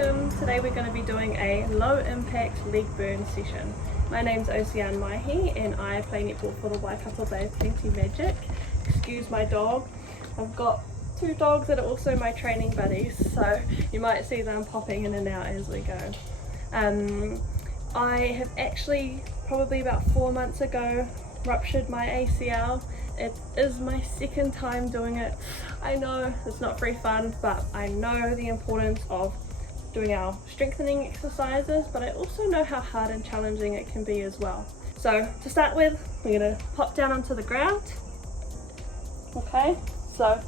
welcome. Today we're going to be doing a low impact leg burn session. My name's Oceane and I play netball for the Waikato Bay Plenty Magic. Excuse my dog. I've got two dogs that are also my training buddies, so you might see them popping in and out as we go. I have actually probably about 4 months ago ruptured my ACL. It is my second time doing it. I know it's not very fun, but I know the importance of doing our strengthening exercises, but I also know how hard and challenging it can be as well. So to start with, we're going to pop down onto the ground. Okay, so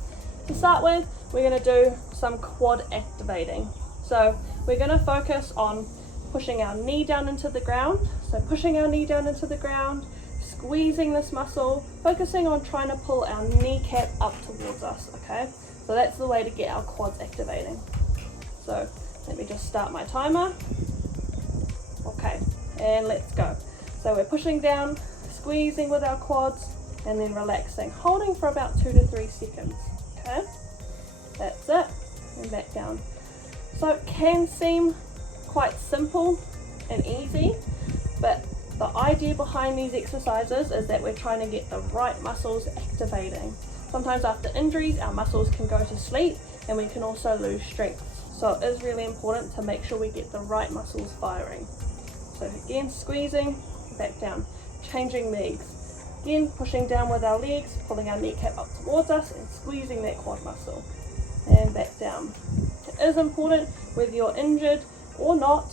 to start with, we're going to do some quad activating. So we're going to focus on pushing our knee down into the ground. So pushing our knee down into the ground, squeezing this muscle, focusing on trying to pull our kneecap up towards us, okay? So that's the way to get our quads activating. So let me just start my timer. Okay, and let's go. So we're pushing down, squeezing with our quads, and then relaxing, holding for about 2 to 3 seconds, okay? That's it, and back down. So it can seem quite simple and easy, but the idea behind these exercises is that we're trying to get the right muscles activating. Sometimes after injuries, our muscles can go to sleep and we can also lose strength. So it is really important to make sure we get the right muscles firing. So again, squeezing, back down, changing legs. Again, pushing down with our legs, pulling our kneecap up towards us and squeezing that quad muscle. And back down. It is important, whether you're injured or not,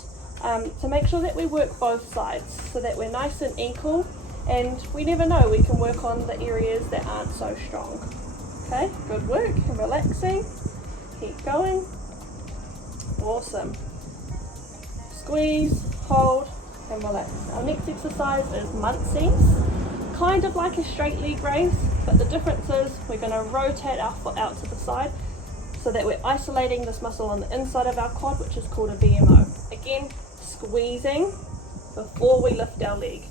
to make sure that we work both sides so that we're nice and equal, and we never know, we can work on the areas that aren't so strong. Okay, good work, and relaxing, keep going, awesome. Squeeze, hold, and relax. Our next exercise is Muncies, kind of like a straight leg raise, but the difference is we're going to rotate our foot out to the side so that we're isolating this muscle on the inside of our quad, which is called a VMO. Again, squeezing before we lift our leg,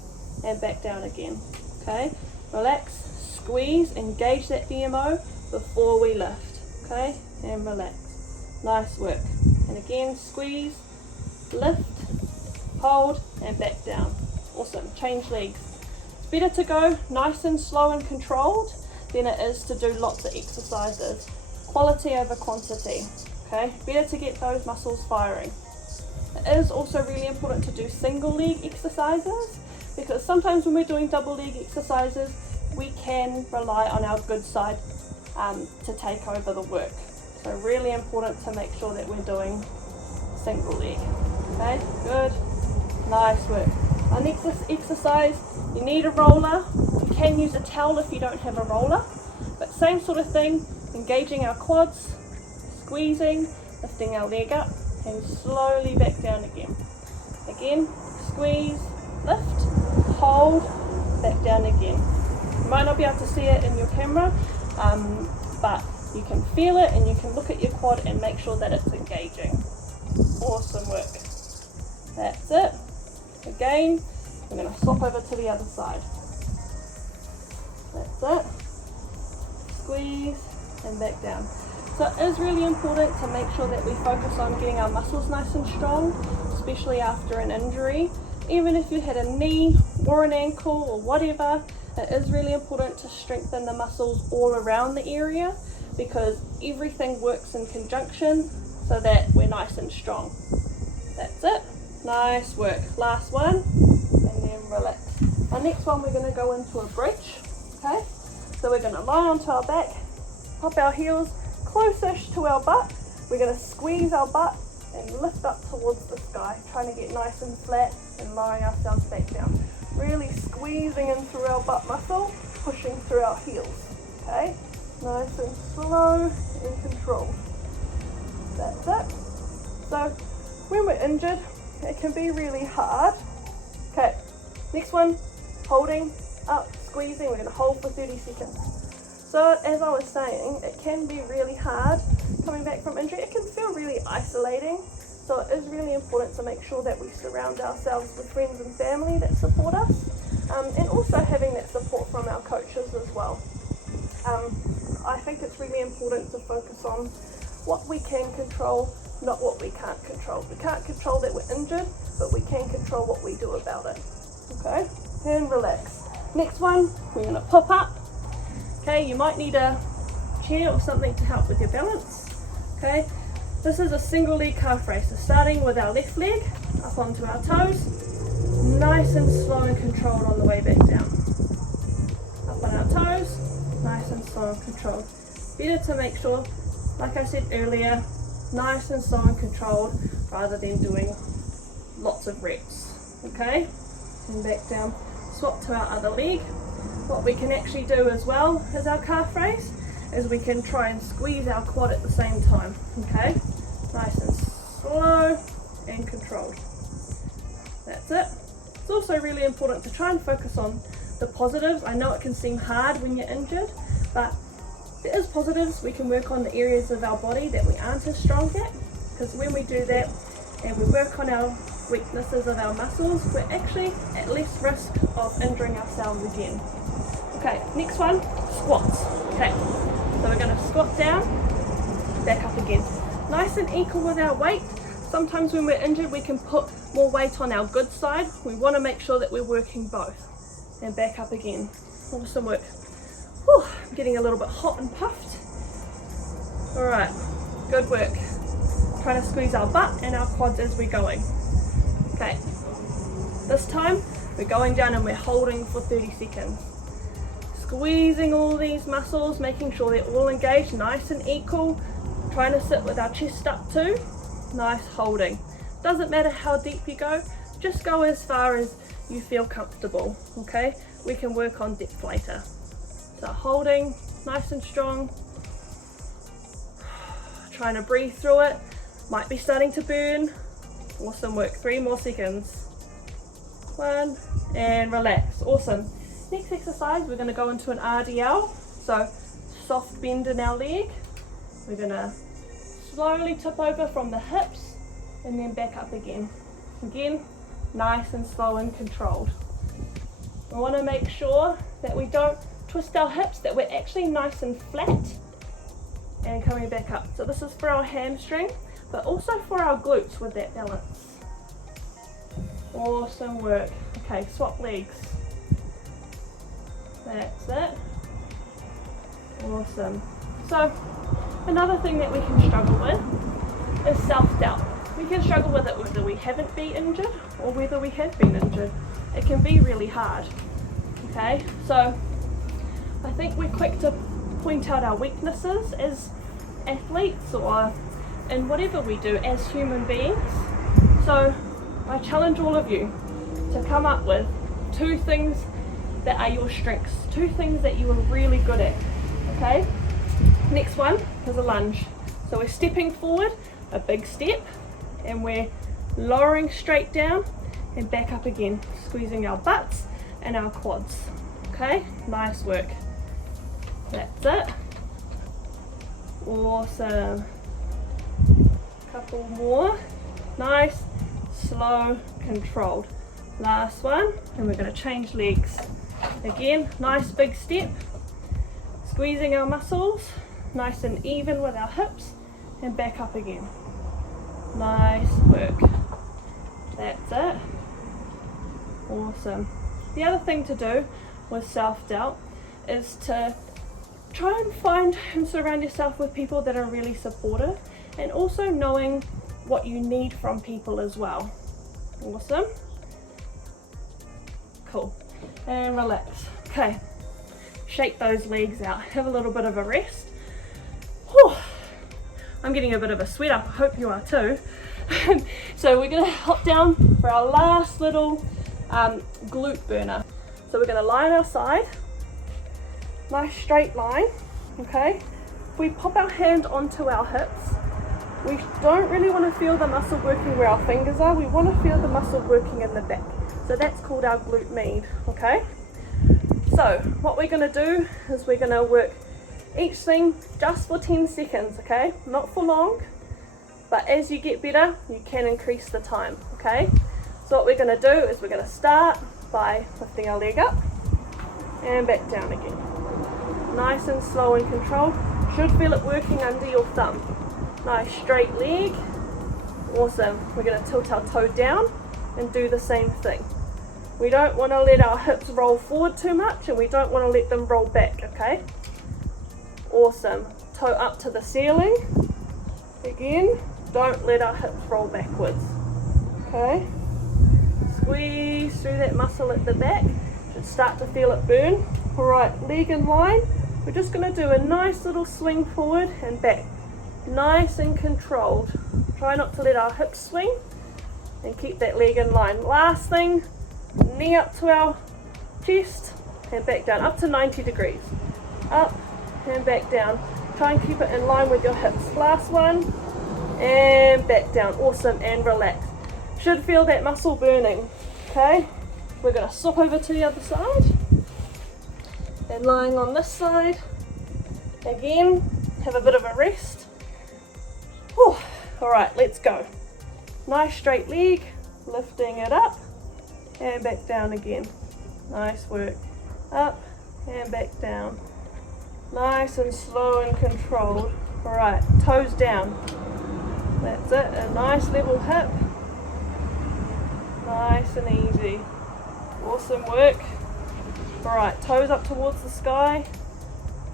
and back down again. Okay, relax, squeeze, engage that VMO before we lift. Okay, and relax. Nice work. And again, squeeze, lift, hold, and back down. Awesome. Change legs. It's better to go nice and slow and controlled than it is to do lots of exercises. Quality over quantity. Okay, better to get those muscles firing. It is also really important to do single leg exercises, because sometimes when we're doing double leg exercises, we can rely on our good side to take over the work. So really important to make sure that we're doing single leg. Okay, good, nice work. Our next exercise, you need a roller. You can use a towel if you don't have a roller, but same sort of thing, engaging our quads, squeezing, lifting our leg up, and slowly back down again. Again, squeeze, lift, hold, back down again. You might not be able to see it in your camera, but you can feel it and you can look at your quad and make sure that it's engaging. Awesome work. That's it. Again, we're going to swap over to the other side. That's it. Squeeze and back down. So it is really important to make sure that we focus on getting our muscles nice and strong, especially after an injury. Even if you had a knee or an ankle or whatever, it is really important to strengthen the muscles all around the area, because everything works in conjunction so that we're nice and strong. That's it. Nice work. Last one, and then relax. Our next one, we're going to go into a bridge. Okay, so we're going to lie onto our back, pop our heels close-ish to our butt. We're going to squeeze our butt and lift up towards the sky, trying to get nice and flat and lowering ourselves back down. Really squeezing in through our butt muscle, pushing through our heels. Okay, nice and slow and controlled. That's it. So when we're injured, it can be really hard. Okay, next one, holding up, squeezing. We're going to hold for 30 seconds. So as I was saying, it can be really hard coming back from injury. It can feel really isolating. So it is really important to make sure that we surround ourselves with friends and family that support us, and also having that support from our coaches as well. I think it's really important to focus on what we can control, not what we can't control. We can't control that we're injured, but we can control what we do about it. Okay, and relax. Next one, we're going to pop up. Okay, you might need a chair or something to help with your balance. Okay, this is a single leg calf raise. So starting with our left leg, up onto our toes, nice and slow and controlled on the way back down. Up on our toes, nice and slow and controlled. Better to make sure, like I said earlier, nice and slow and controlled rather than doing lots of reps. Okay, and back down. Swap to our other leg. What we can actually do as well as our calf raise is we can try and squeeze our quad at the same time. Okay, nice and slow and controlled. That's it. It's also really important to try and focus on the positives. I know it can seem hard when you're injured, but there is positives. We can work on the areas of our body that we aren't as strong at, because when we do that and we work on our weaknesses of our muscles, we're actually at less risk of injuring ourselves again. Okay, next one, squats. Okay, so we're going to squat down, back up again. Nice and equal with our weight. Sometimes when we're injured we can put more weight on our good side. We want to make sure that we're working both. And back up again. Awesome work. Whew, I'm getting a little bit hot and puffed. Alright, good work. Trying to squeeze our butt and our quads as we're going. Okay, this time we're going down and we're holding for 30 seconds. Squeezing all these muscles, making sure they're all engaged, nice and equal. Trying to sit with our chest up too. Nice holding. Doesn't matter how deep you go, just go as far as you feel comfortable. Okay, we can work on depth later. So holding, nice and strong. Trying to breathe through it. Might be starting to burn. Awesome work. 3 more seconds. 1 and relax. Awesome. Next exercise, we're going to go into an RDL. So soft bend in our leg. We're going to slowly tip over from the hips and then back up again. Again, nice and slow and controlled. We want to make sure that we don't twist our hips, that we're actually nice and flat and coming back up. So this is for our hamstring, but also for our glutes with that balance. Awesome work. Okay, swap legs. That's it. Awesome. So another thing that we can struggle with is self-doubt. We can struggle with it whether we haven't been injured or whether we have been injured. It can be really hard. Okay, so I think we're quick to point out our weaknesses as athletes or in whatever we do as human beings. So I challenge all of you to come up with 2 things that are your strengths, 2 things that you are really good at. Okay, next one is a lunge. So we're stepping forward, a big step, and we're lowering straight down and back up again, squeezing our butts and our quads. Okay, nice work. That's it. Awesome. Couple more. Nice, slow, controlled. Last one, and we're going to change legs. Again, nice big step, squeezing our muscles, nice and even with our hips, and back up again. Nice work. That's it. Awesome. The other thing to do with self-doubt is to try and find and surround yourself with people that are really supportive, and also knowing what you need from people as well. Awesome. Cool. And relax. Okay. Shake those legs out. Have a little bit of a rest. Whew. I'm getting a bit of a sweat up. I hope you are too. So we're going to hop down for our last little glute burner. So we're going to lie on our side. Nice straight line. Okay. If we pop our hand onto our hips, we don't really want to feel the muscle working where our fingers are. We want to feel the muscle working in the back. So that's called our glute med. Okay. So what we're going to do is we're going to work each thing just for 10 seconds, okay? Not for long, but as you get better, you can increase the time, okay? So what we're going to do is we're going to start by lifting our leg up and back down again. Nice and slow and controlled. Should feel it working under your thumb. Nice straight leg. Awesome. We're going to tilt our toe down and do the same thing. We don't want to let our hips roll forward too much, and we don't want to let them roll back, okay? Awesome. Toe up to the ceiling. Again, don't let our hips roll backwards. Okay? Squeeze through that muscle at the back. Should start to feel it burn. Alright, leg in line. We're just going to do a nice little swing forward and back. Nice and controlled. Try not to let our hips swing and keep that leg in line. Last thing, knee up to our chest and back down, up to 90 degrees. Up and back down. Try and keep it in line with your hips. Last one, and back down. Awesome, and relax. Should feel that muscle burning. Okay, we're going to swap over to the other side. And lying on this side, again, have a bit of a rest. Whew. All right, let's go. Nice straight leg, lifting it up and back down again. Nice work. Up and back down. Nice and slow and controlled. All right, toes down. That's it, a nice level hip. Nice and easy. Awesome work. All right, toes up towards the sky.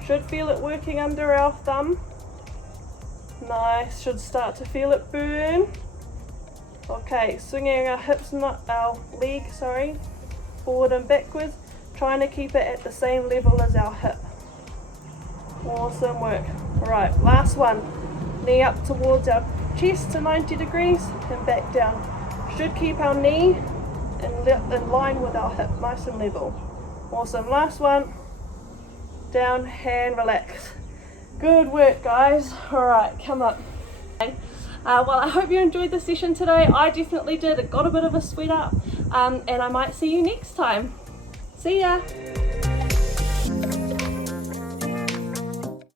Should feel it working under our thumb. Nice, should start to feel it burn. Okay, swinging our hips, not our leg, forward and backwards, trying to keep it at the same level as our hip. Awesome work. Alright, last one. Knee up towards our chest to 90 degrees and back down. Should keep our knee in line with our hip, nice and level. Awesome, last one. Down and relax. Good work, guys. Alright, come up. Well, I hope you enjoyed the session today. I definitely did. It got a bit of a sweat up, and I might see you next time. See ya.